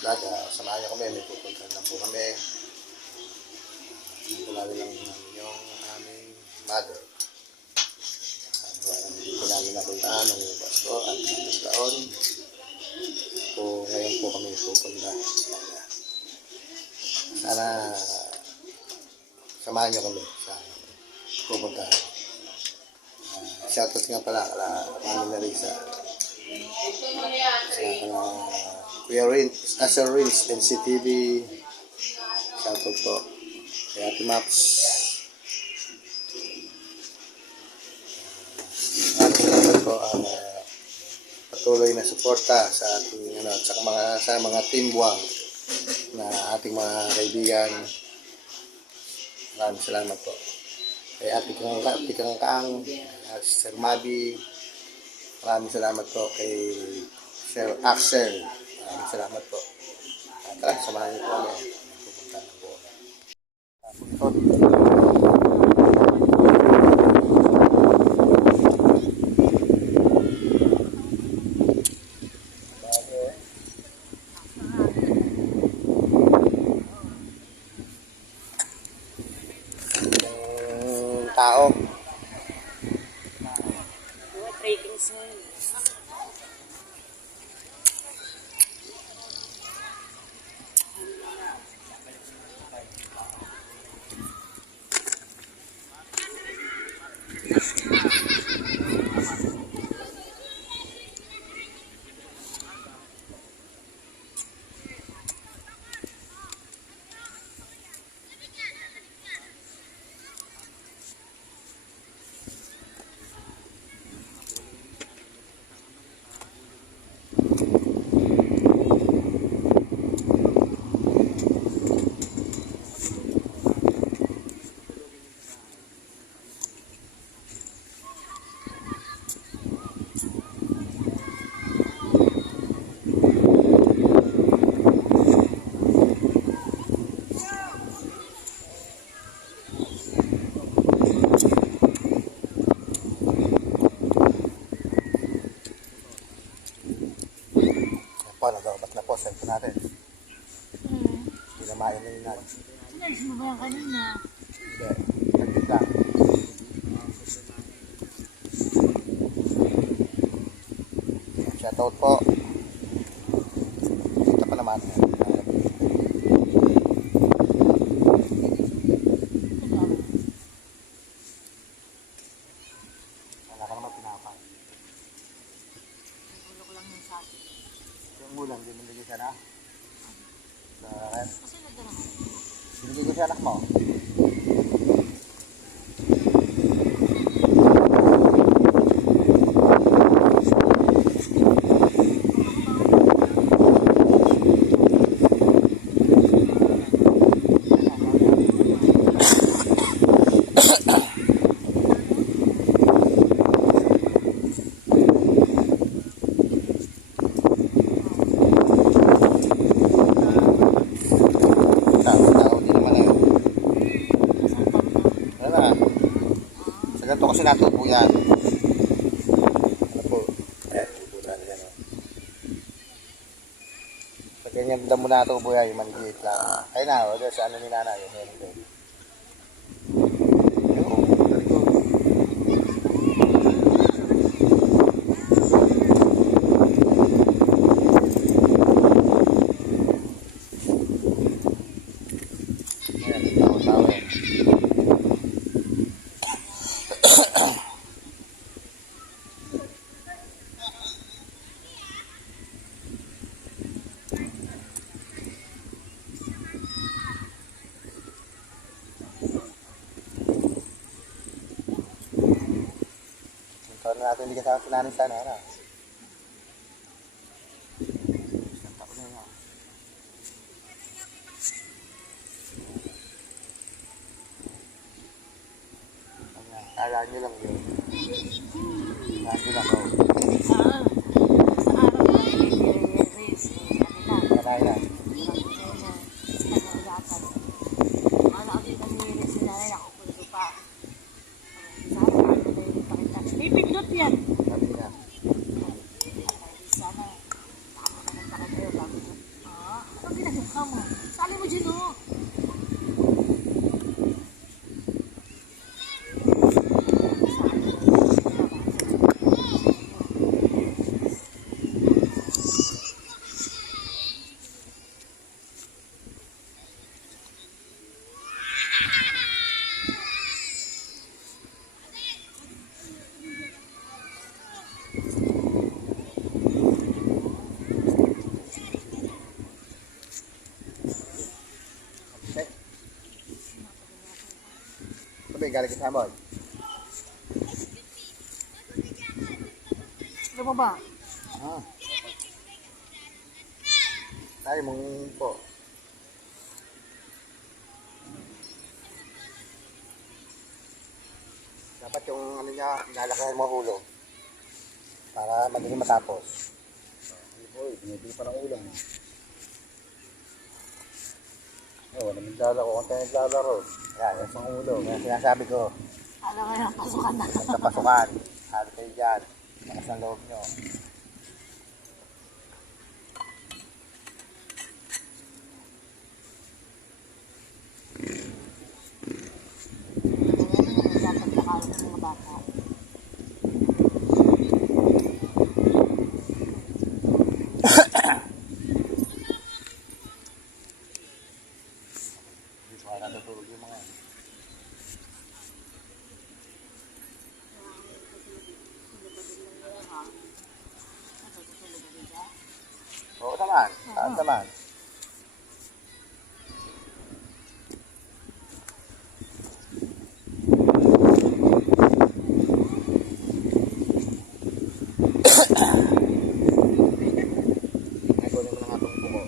vlog. Samahan niyo kami, may pupuntahan lang po kami. Dito namin lang yung aming mother. Dito namin napuntaan ng Pasko at ng taon. So, ngayon po kami pupunta. Sana samahan niyo kami sa pupuntahan. Shoutout nga pala kala Mami Larissa. Sa Kuya Rins, Asher Rins, NCTV. Shoutout po. Kaya Ate Maps. Salamat po ang patuloy na suporta sa ating sa mga Team Buwang na ating mga kaibigan. Maraming salamat po. Kay Ate Kangkang, Sir Mabi, maraming salamat po. Kay Sir Axel, maraming salamat po. Tara, samahan niyo po kami. Pupunta na po. Tao. Ratings ngayon. Ba't na po, cellphone natin. Hindi na mainin natin. Sinalis mo ba yan kanina? Hindi, nagpit lang. Shoutout po. Ito pa naman. Wala ka naman pinapay. Nagulok lang yung sa akin. Yung ulam, hindi mo nilagay siya na? Kasi nagdala ko. Binigay siya anak mo? Ganito kasi natubo yan. Ano po? Ayan, tubo na yan. Pag ganyan damo na tubo yan, yung maliit lang. Ay na, wala sa ano ni nanay. Yung meron doon. Ayan, tawa-tawa yan. Taon na natin hindi kasama si nanay sana. Ano? Taon na nga. Kala nyo lang yun. Kala nyo lang ako. Sa araw na i-raise kanila. Kanaya. Ano ako din nag-raise sila na nakukulto pa. Sana ako na yung pakita. May pindot yan. Sabi nga. Sana tama naman pa kayo bago. Sabi, galing ka sa Amon. Ano pa ba? Ah. Tayo mong po. Dapat yung ano niya, nalakayan mo hulog. Para madali matapos. Uy, binibili pa ng ulam. Oo, namindala ko kung tayo naglalaro. Yan, yung pang ulo. Kaya sinasabi ko, Alam nga yung pasukan na. sa pasukan, halo kayo dyan. Lakas ng loob nyo. Dapat nakain ng mga bata. Hindi pa natutulog yung mga. Oo naman, saan naman. Ay, kunin mo na nga itong buko.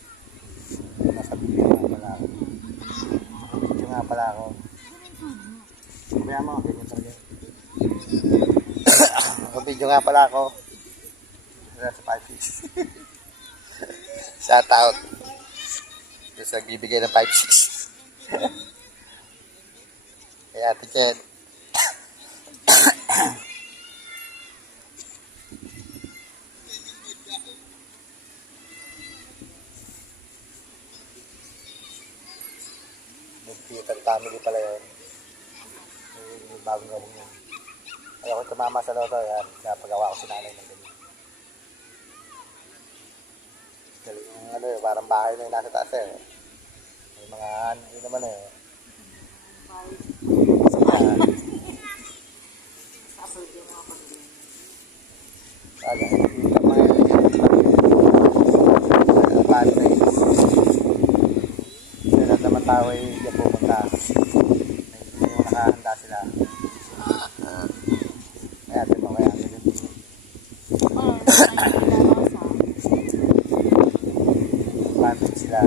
Nasa video nga pala ako. Nasa video nga pala ako. Kaya mo, ganyan talaga. Nasa video nga pala ako. Nasa 5-6. Shout out. Kasi nagbibigay ng 5-6. Kaya Ate Chen. Computer family pala yun. Yung bagong gawin yun. Ayaw ko tumama sa loto. Yan, napagawa ko si nanay ng ganyan. Galing yung ano eh, parang bahay na yung nasa taas eh. May mga ano naman eh. Yan. Sabay yung mga pagkain. Wala, hindi ka mga sila naman tao ay diyan pumunta. Hindi mo nakahanda sila. Kaya di ba kaya ang ganyan. Oo, naglalaro sa Advantage sila.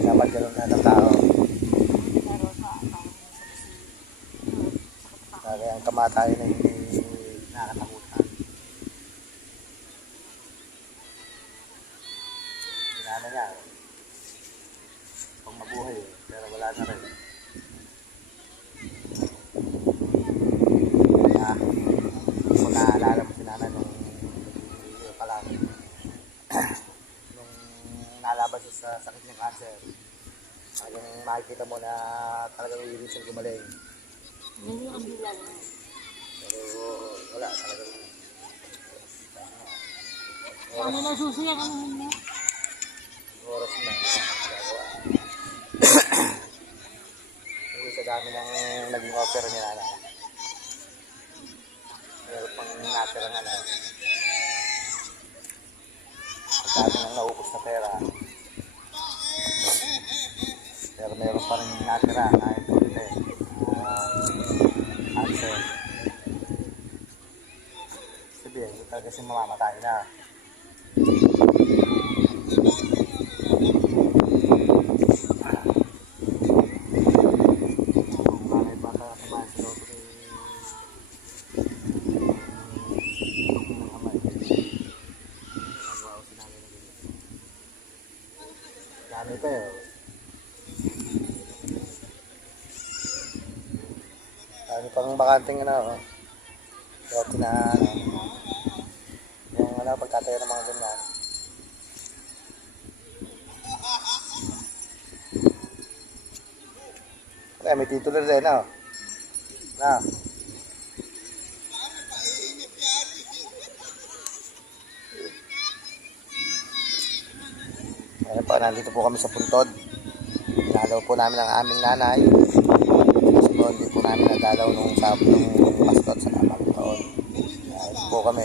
Dapat ganun na ng tao. laro sa Kaya ang kamatayan na hindi nakakatakutan. Ginana niya. Pang mabuhay pero wala na rin. Kaya kung naaalala mo si Nana nung pa lang nung nalaban siya sa sakit ng cancer, talagang makikita mo na talagang iirin siyang gumaling. Hindi ang bilang. Pero wala talagang Ano na susi ang ano mo? oras na nagagawa. Hindi sa dami ng naging offer ni Nana. Meron pang natira na lang. Ang dami nang naubos na pera. Pero meron pa rin natira kahit hindi. Answer. Sabihin, ito talaga kasi mamamatay na. Bakit baka kumain sa loob ng amay. Nagawa ko sinabi na ganyan. Dami pa eh. Dami pang bakanting ano. Lote na ano. Yung ano, pagkatayo ng mga ganyan. Kaya may titulo rin, no? Na. Ayan po, nandito po kami sa Puntod. Dinalaw po namin ang aming nanay. Kasi po, hindi po namin nadalaw nung mascot sa tamang taon. Dahil po kami.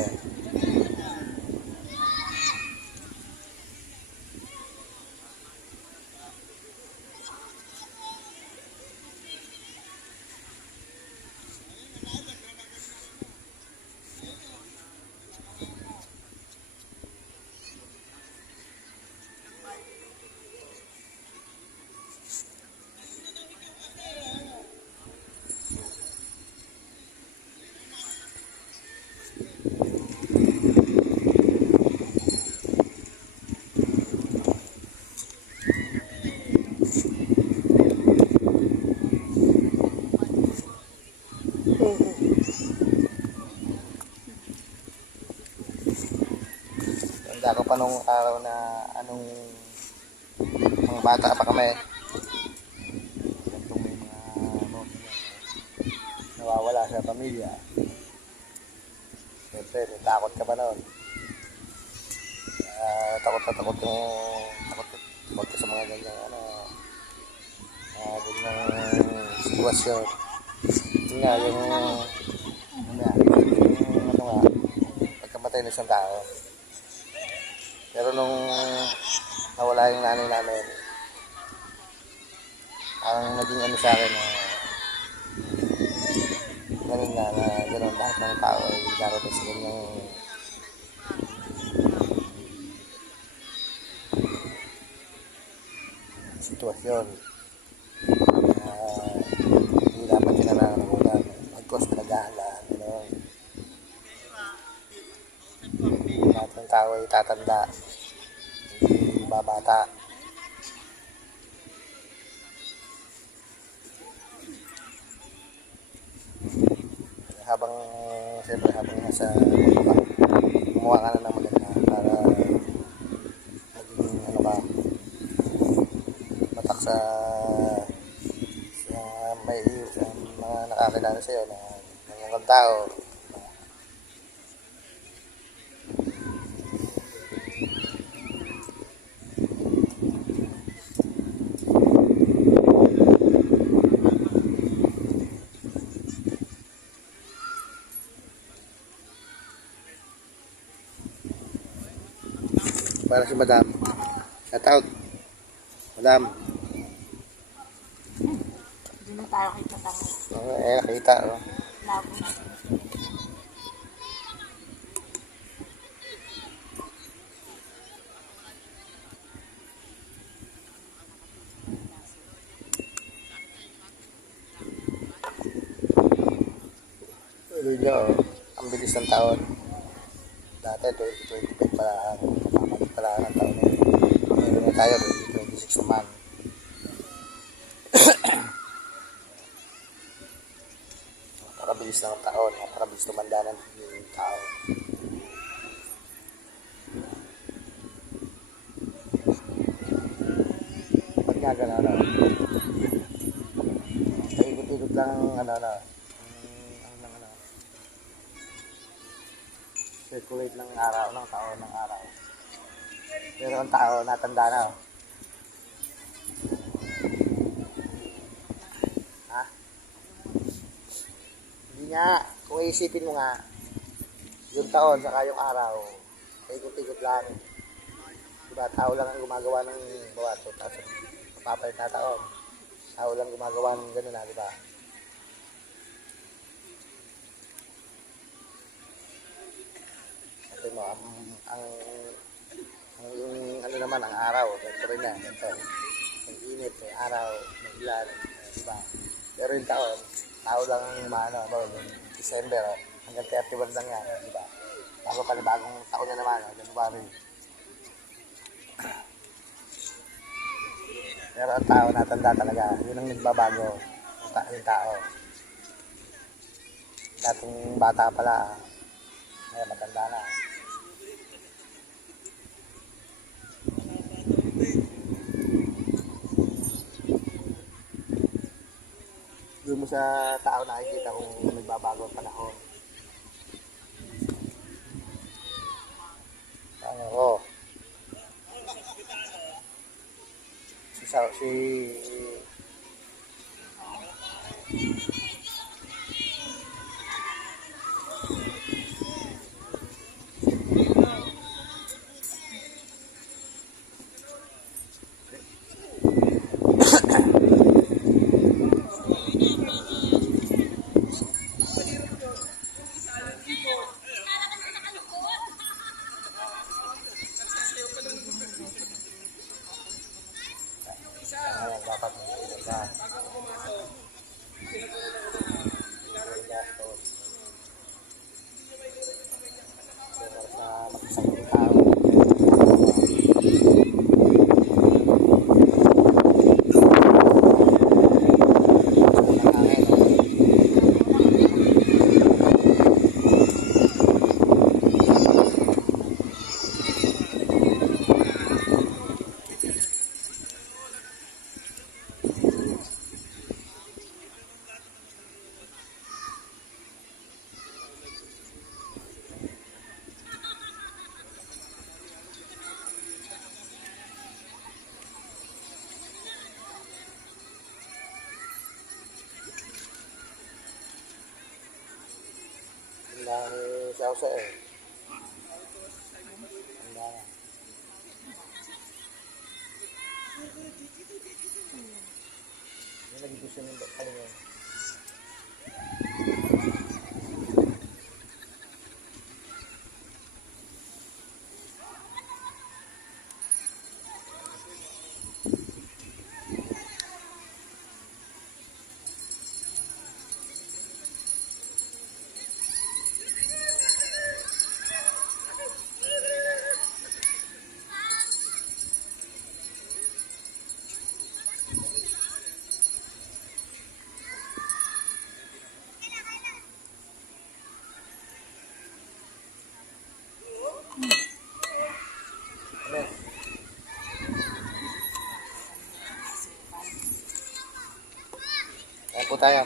Tanda ko pa nung araw na mga bata pa kami. Itong may mga nawawala sa pamilya. Siyempre, takot ka pa noon. Takot ka sa mga ganyang ganyang sitwasyon. Yun nga, yung pagkamatay ng isang tao. Pero nung nawala yung nanay namin, ang naging sa akin ganun nga na ganun lahat ng tao ay darating sa ganyang sitwasyon. Hindi dapat kinanangunan. Mag-cause pinag-aalaan. Lahat ng tao ay tatanda. Hindi babata. Siyempre habang nasa mundo ka, gumawa ka na ng maganda para maging matak sa mga nakakilala sa'yo na mga tao. Para si Madam. Shout out. Madam. Hindi na tayo kita tango. Nakita. Labo na. Tuloy nyo, ang bilis ng taon. Dati 2025 pala ng taon na yun. Ngayon na tayo, 2026 naman. Napakabilis ng taon, napakabilis tumanda ng tao. Ba't nga gano'n? Paikot-ikot lang circulate ng araw, ng taon, ng araw. Pero ang tao, natanda na. Ha? Hindi nga. Kung iisipin mo nga, yung taon, saka yung araw, ikot-ikot lang. Diba? Tao lang ang gumagawa ng bawas. So, tapos, papalit na taon. Tao lang gumagawa ng gano'n na, diba? Mo, ang araw, ganito rin yan, ganito. Ang init, may araw, may ilan, diba? Pero yung taon, tao lang yung December, hanggang 31 lang yan, diba? Bago bagong taon na naman, January. Pero ang tao, natanda talaga, yun ang nagbabago, yung tao. Dating bata pala, ngayon matanda na. Doon mo sa tao nakikita kung nagbabago ang panahon. Tanda ni Sausa eh. Tanda na. May nag-gusto ng ano yun. Ano? Kaya po tayo.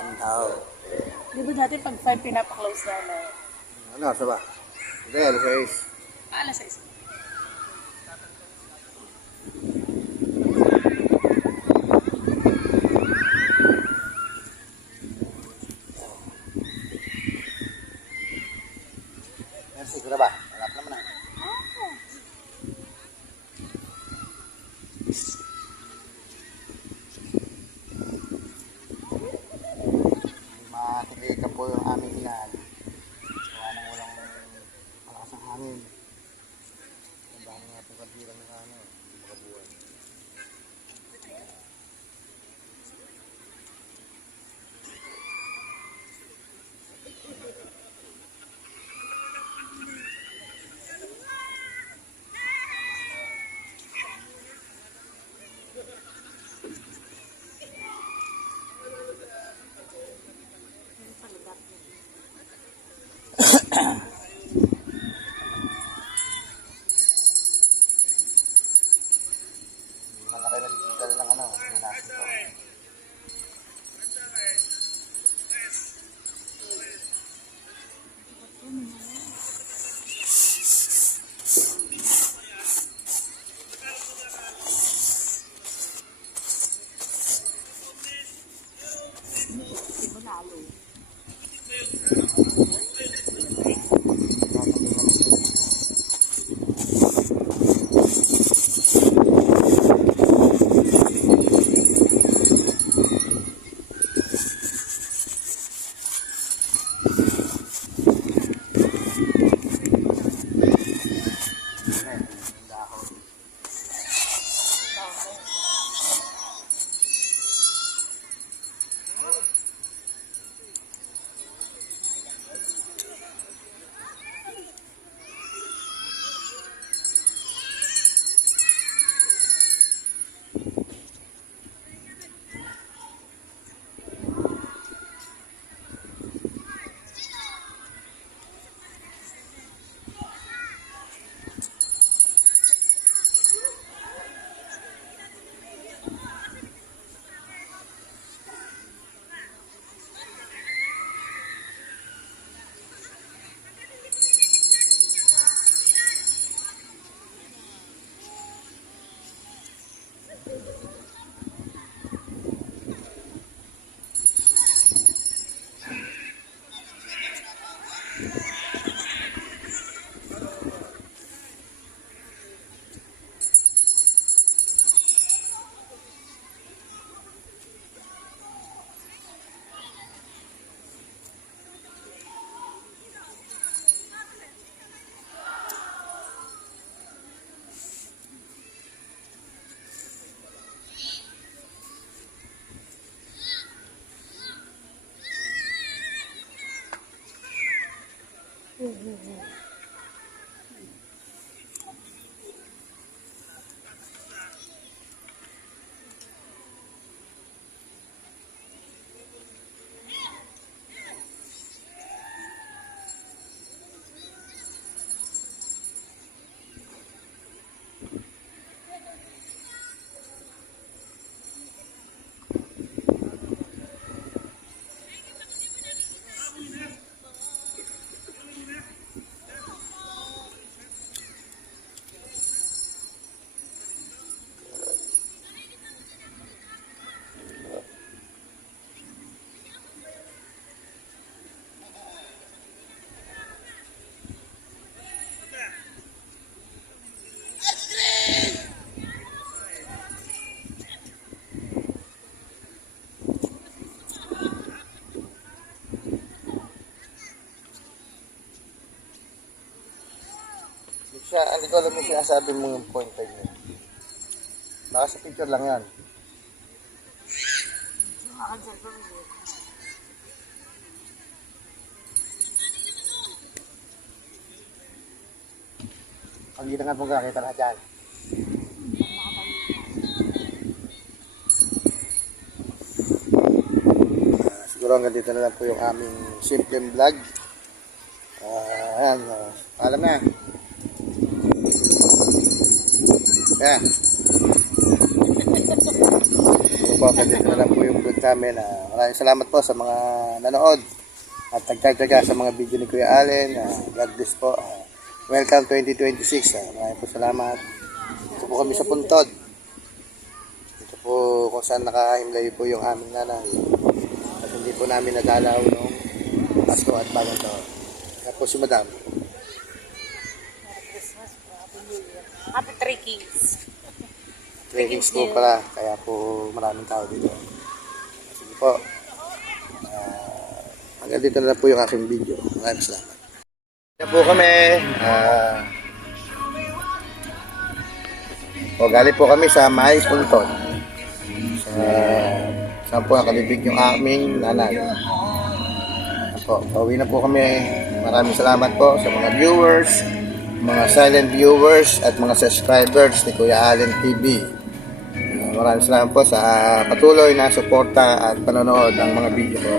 Ang tao. Di ba dati pag 5 pinapaklose na? Ano, sa ba? Hindi, alas 6. Alas 6. Siguro ba? Malap naman ah. Matikikan po yung aming ilan. Gawa ng walang malakas ng hangin. Siya, hindi ko alam yung sinasabi mo yung pointer niya. Naka sa picture lang yan. Nakakansel ko rin. Pag ginangat mo ka, kita na dyan. Siguro hanggang dito na lang po yung aming simple vlog. Ayan, alam na. Ayan. So, hanggang dito na lang po yung vlog namin. Maraming salamat po sa mga nanood at nagtagtaga sa mga video ni Kuya Allen. God bless po. Welcome 2026. Maraming po salamat. Ito po kami sa Puntod. Ito po kung saan nakahimlay po yung aming nanay. At hindi po namin nadalaw nung Pasko at Bagong Taon. Kaya po si Madam. Merry Christmas po. Happy New Year. Happy Three Kings. Trainings po pala. Kaya po maraming tao dito. Sige po. Hanggang dito na lang po yung aking video. Maraming salamat. Kaya po kami. Galing po kami sa May Puntod. Saan po nakalibig yung aming nanay. Pauwi na po kami. Maraming salamat po sa mga viewers, mga silent viewers at mga subscribers ni Kuya Allen TV. Maraming salamat po sa patuloy na suporta at panonood ng mga video ko.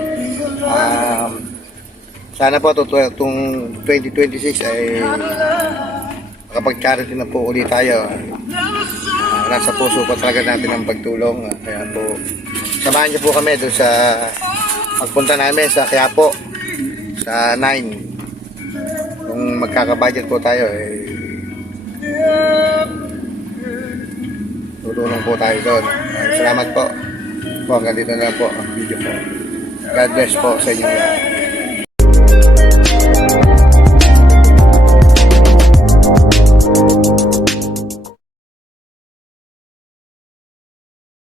Sana po itong 2026 ay makapag-charity na po ulit tayo. Nasa puso po talaga natin ang pagtulong. Kaya po, samahan niyo po kami doon sa pagpunta namin sa Quiapo, sa 9. Kung magkakabudget po tayo, tutulong po tayo doon. Salamat po. Hanggang dito na po ang video po. God bless po sa inyo.